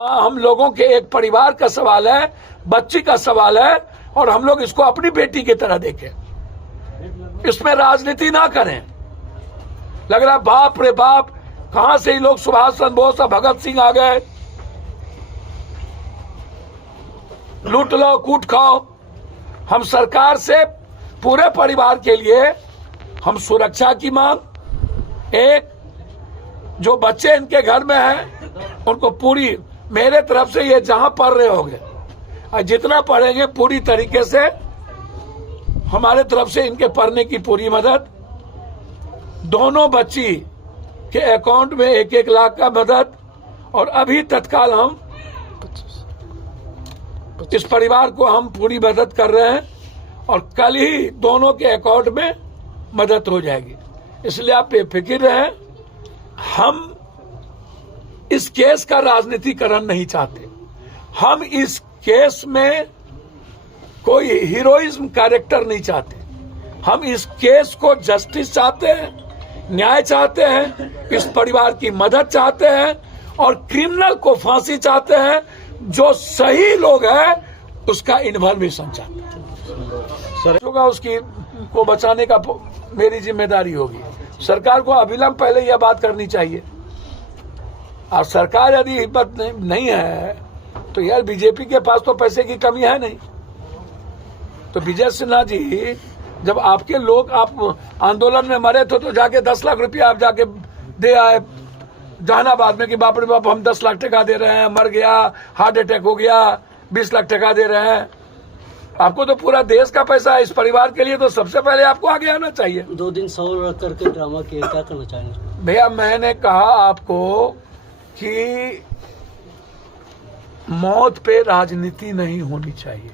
हम लोगों के एक परिवार का सवाल है, बच्ची का सवाल है, और हम लोग इसको अपनी बेटी की तरह देखें। इसमें राजनीति ना करें। लग रहा बाप रे बाप, कहां से ही लोग सुभाष चंद्र बोस और भगत सिंह आ गए। लूट लो कूट खाओ। हम सरकार से पूरे परिवार के लिए हम सुरक्षा की मांग, एक जो बच्चे इनके घर में हैं उनको पूरी, मेरे तरफ से ये जहां पढ़ रहे होंगे और जितना पढ़ेंगे पूरी तरीके से हमारे तरफ से इनके पढ़ने की पूरी मदद। दोनों बच्ची के अकाउंट में 1-1 लाख का मदद। और अभी तत्काल हम इस परिवार को हम पूरी मदद कर रहे हैं और कल ही दोनों के अकाउंट में मदद हो जाएगी। इसलिए आप बेफिक्र रहें। हम इस केस का राजनीतिकरण नहीं चाहते। हम इस केस में कोई हीरोइज्म कैरेक्टर नहीं चाहते। हम इस केस को जस्टिस चाहते हैं, न्याय चाहते हैं, इस परिवार की मदद चाहते हैं और क्रिमिनल को फांसी चाहते हैं। जो सही लोग हैं उसका इन्वॉल्वेशन चाहते हैं। होगा उसकी को बचाने का मेरी जिम्मेदारी होगी। सरकार को अविलंब पहले यह बात करनी चाहिए। और सरकार यदि हिम्मत नहीं है तो यार बीजेपी के पास तो पैसे की कमी है नहीं। तो विजय सिन्हा जी, जब आपके लोग आप आंदोलन में मरे थे तो जाके 10 लाख रुपया आप जाके दे आए जहानाबाद में कि बाप रे बाप हम 10 लाख टका दे रहे हैं, मर गया, हार्ट अटैक हो गया, 20 लाख टका दे रहे हैं। आपको तो पूरा देश का पैसा है। इस परिवार के लिए तो सबसे पहले आपको आगे आना चाहिए। 2 दिन सौ रख करके ड्रामा किया, क्या करना चाहिए भैया? मैंने कहा आपको कि मौत पे राजनीति नहीं होनी चाहिए।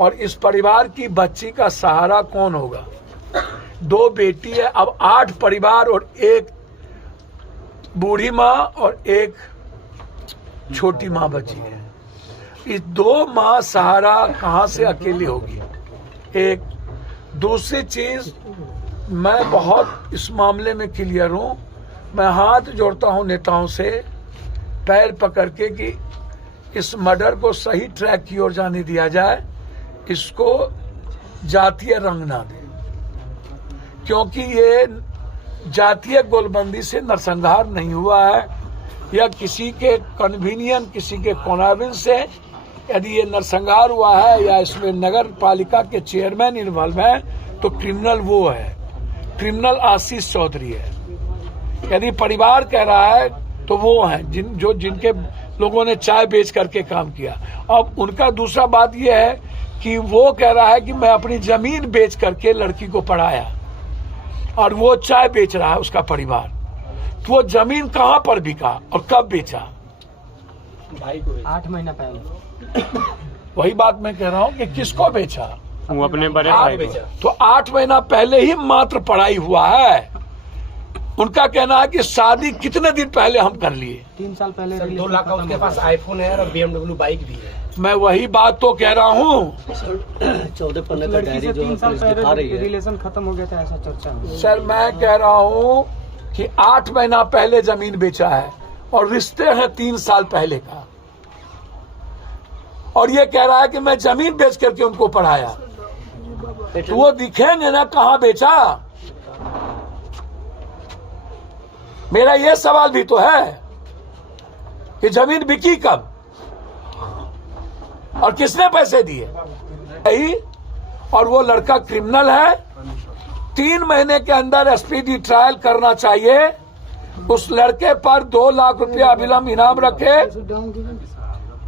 और इस परिवार की बच्ची का सहारा कौन होगा? 2 बेटी है, अब 8 परिवार और 1 बूढ़ी माँ और 1 छोटी माँ बची है। इस 2 माँ सहारा कहां से अकेली होगी? एक दूसरी चीज, मैं बहुत इस मामले में क्लियर हूं। मैं हाथ जोड़ता हूं नेताओं से, पैर पकड़ के कि इस मर्डर को सही ट्रैक की ओर जाने दिया जाए, इसको जातीय रंग ना दे। क्योंकि ये जातीय गोलबंदी से नरसंहार नहीं हुआ है या किसी के कन्वीनियंस, किसी के कॉन्वेंस से यदि ये नरसंहार हुआ है या इसमें नगर पालिका के चेयरमैन इन्वॉल्व है तो क्रिमिनल वो है, क्रिमिनल आशीष चौधरी है। यदि परिवार कह रहा है तो वो हैं जिनके लोगों ने चाय बेच करके काम किया। अब उनका दूसरा बात यह है कि वो कह रहा है कि मैं अपनी जमीन बेच करके लड़की को पढ़ाया और वो चाय बेच रहा है उसका परिवार। तो वो जमीन कहां पर बिका और कब बेचा? भाई को 8 महीना पहले। वही बात मैं कह रहा हूं कि किसको बेचा? वो अपने बड़े भाई को। तो 8 महीना पहले ही मात्र पढ़ाई हुआ है। उनका कहना है कि शादी कितने दिन पहले हम कर लिए। 3 साल पहले। 2 लाख का उसके पास आईफोन है और BMW बाइक भी है। मैं वही बात तो कह रहा हूँ। 14 पन्ने का डायरी जो 3 साल दिखा रही है। रिलेशन खत्म हो गया था, ऐसा चर्चा है। सर मैं कह रहा हूँ कि 8 महीना पहले जमीन बेचा है और रिश्ते हैं 3 साल पहले का। और ये कह रहा है कि मैं जमीन बेच करके उनको पढ़ाया। तो वो दिखेंगे ना कहाँ बेचा। मेरा ये सवाल भी तो है कि जमीन बिकी कब और किसने पैसे दिए? और वो लड़का क्रिमिनल है। 3 महीने के अंदर स्पीडी ट्रायल करना चाहिए। उस लड़के पर 2 लाख रुपया अविलंब इनाम रखे।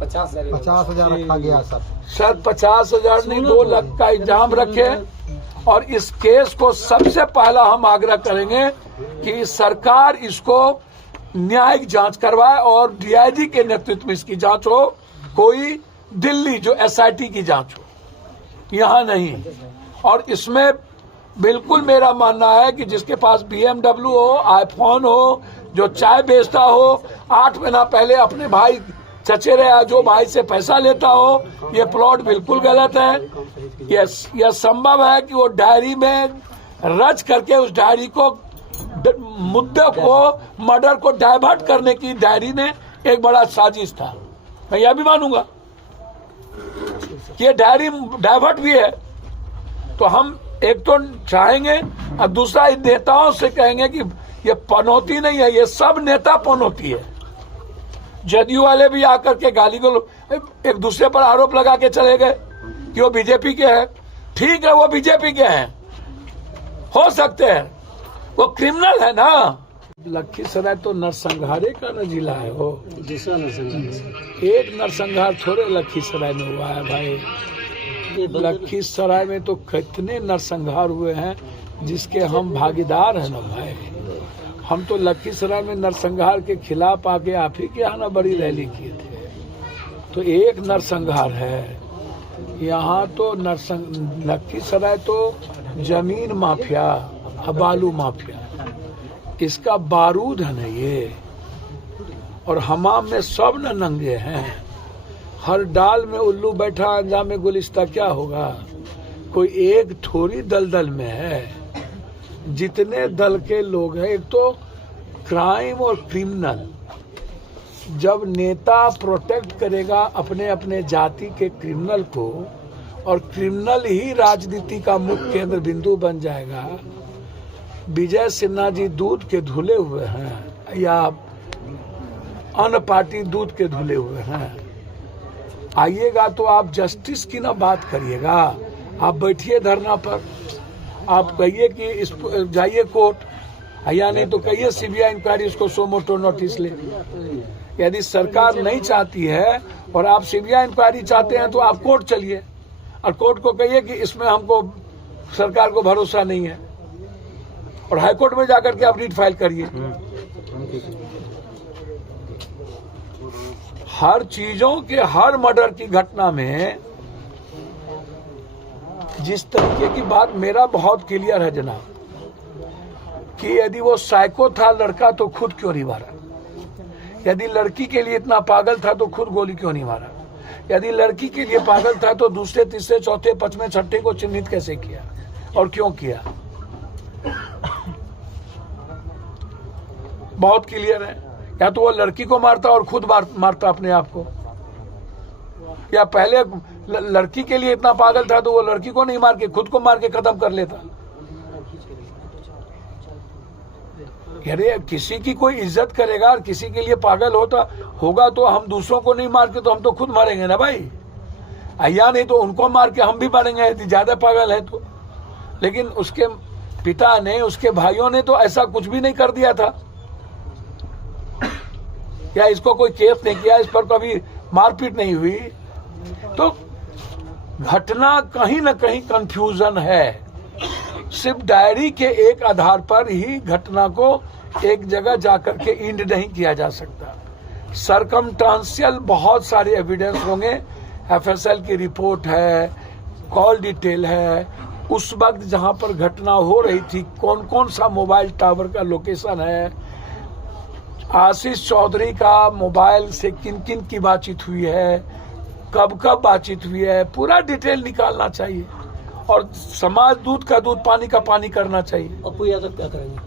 50,000 रखा गया सर 50,000 नहीं, 2 लाख का इनाम रखे। और इस केस को सबसे पहला हम आग्रह करेंगे कि सरकार इसको न्यायिक जांच करवाए और डीआईजी के नेतृत्व में इसकी जांच हो। कोई दिल्ली जो SIT की जांच हो, यहाँ नहीं। और इसमें बिल्कुल मेरा मानना है कि जिसके पास BMW हो, आईफोन हो, जो चाय बेचता हो, 8 महीना पहले अपने भाई चचेरे या जो भाई से पैसा लेता हो, ये प्लॉट बिल्कुल गलत है। यह संभव है कि वो डायरी में रच करके उस डायरी को मुद्दे को, मर्डर को डाइवर्ट करने की डायरी में एक बड़ा साजिश था। मैं यह भी मानूंगा कि ये डाइवर्ट भी है। तो हम एक तो चाहेंगे और दूसरा इन नेताओं से कहेंगे कि ये पनौती नहीं है, ये सब नेता पनौती है। जदयू वाले भी आकर के गाली को एक दूसरे पर आरोप लगा के चले गए कि वो बीजेपी के हैं। ठीक है, वो बीजेपी के हैं, हो सकते हैं, वो क्रिमिनल है ना। लखीसराय तो नरसंहारे का न जिला है वो, दूसरा नरसंहार। एक नरसंहार थोड़े लखीसराय में हुआ है भाई। लखीसराय में तो कितने नरसंहार हुए हैं जिसके हम भागीदार हैं ना भाई। हम तो लखीसराय में नरसंहार के खिलाफ आके आप ही के यहाँ ना बड़ी रैली किए थे। तो एक नरसंहार है यहाँ तो लखीसराय तो जमीन माफिया, बालू माफिया, इसका बारूद है ना ये। और हमाम में सब न नंगे हैं, हर डाल में उल्लू बैठा, अंजाम में गुलिस्ता क्या होगा। कोई एक थोड़ी दलदल में है, जितने दल के लोग हैं। एक तो क्राइम और क्रिमिनल, जब नेता प्रोटेक्ट करेगा अपने अपने जाति के क्रिमिनल को, और क्रिमिनल ही राजनीति का मुख्य केंद्र बिंदु बन जाएगा। विजय सिन्हा जी दूध के धुले हुए हैं या अन्य पार्टी दूध के धुले हुए हैं। आइएगा तो आप जस्टिस की ना बात करिएगा, आप बैठिए धरना पर, आप कहिए कि इस जाइए कोर्ट, या नहीं तो कहिए सीबीआई इंक्वायरी उसको सो मोटो नोटिस ले। यदि सरकार नहीं चाहती है और आप सीबीआई इंक्वायरी चाहते हैं तो आप कोर्ट चलिए और कोर्ट को कहिए कि इसमें हमको सरकार को भरोसा नहीं है, और हाईकोर्ट में जाकर के आप रीट फाइल करिए। हर चीजों के, हर मर्डर की घटना में जिस तरीके की बात मेरा बहुत क्लियर है जनाब, कि यदि वो साइको था लड़का तो खुद क्यों नहीं मारा। यदि लड़की के लिए इतना पागल था तो खुद गोली क्यों नहीं मारा। यदि लड़की के लिए पागल था तो दूसरे, तीसरे, चौथे, पांचवें, छठे को चिन्हित कैसे किया और क्यों किया। बहुत क्लियर है। या तो वो लड़की को मारता और खुद मारता अपने आप को, या पहले लड़की के लिए इतना पागल था तो वो लड़की को नहीं मार के खुद को मार के खत्म कर लेता। अरे किसी की कोई इज्जत करेगा और किसी के लिए पागल होगा तो हम दूसरों को नहीं मार के तो हम तो खुद मारेंगे ना भाई। या नहीं तो उनको मार के हम भी मारेंगे यदि ज्यादा पागल है तो। लेकिन उसके पिता ने, उसके भाइयों ने तो ऐसा कुछ भी नहीं कर दिया था, या इसको कोई केस नहीं किया, इस पर कभी मारपीट नहीं हुई। तो घटना कहीं ना कहीं कंफ्यूजन है। सिर्फ डायरी के एक आधार पर ही घटना को एक जगह जाकर के इंड नहीं किया जा सकता। सरकमस्टांशियल बहुत सारे एविडेंस होंगे, एफएसएल की रिपोर्ट है, कॉल डिटेल है, उस वक्त जहां पर घटना हो रही थी कौन कौन सा मोबाइल टावर का लोकेशन है, आशीष चौधरी का मोबाइल से किन किन की बातचीत हुई है, कब कब बातचीत हुई है, पूरा डिटेल निकालना चाहिए। और समाज दूध का दूध, पानी का पानी करना चाहिए। अपू यादव क्या करेंगे?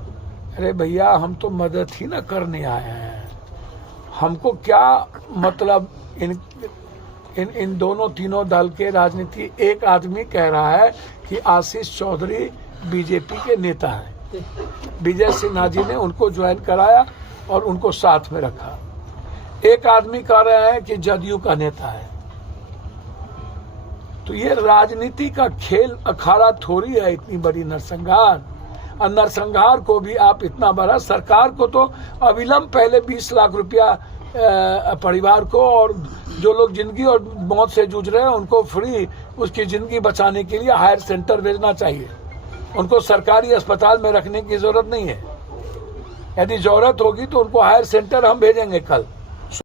अरे भैया हम तो मदद ही ना करने आए हैं, हमको क्या मतलब इन दोनों तीनों दल के राजनीति। एक आदमी कह रहा है कि आशीष चौधरी बीजेपी के नेता हैं, विजय सिन्हा जी ने उनको ज्वाइन कराया और उनको साथ में रखा। एक आदमी कह रहे हैं कि जदयू का नेता है। तो ये राजनीति का खेल अखाड़ा थोड़ी है इतनी बड़ी नरसंहार। और नरसंहार को भी आप इतना बड़ा, सरकार को तो अविलंब पहले 20 लाख रुपया परिवार को, और जो लोग जिंदगी और मौत से जूझ रहे हैं उनको फ्री उसकी जिंदगी बचाने के लिए हायर सेंटर भेजना चाहिए। उनको सरकारी अस्पताल में रखने की जरूरत नहीं है। यदि जरूरत होगी तो उनको हायर सेंटर हम भेजेंगे कल।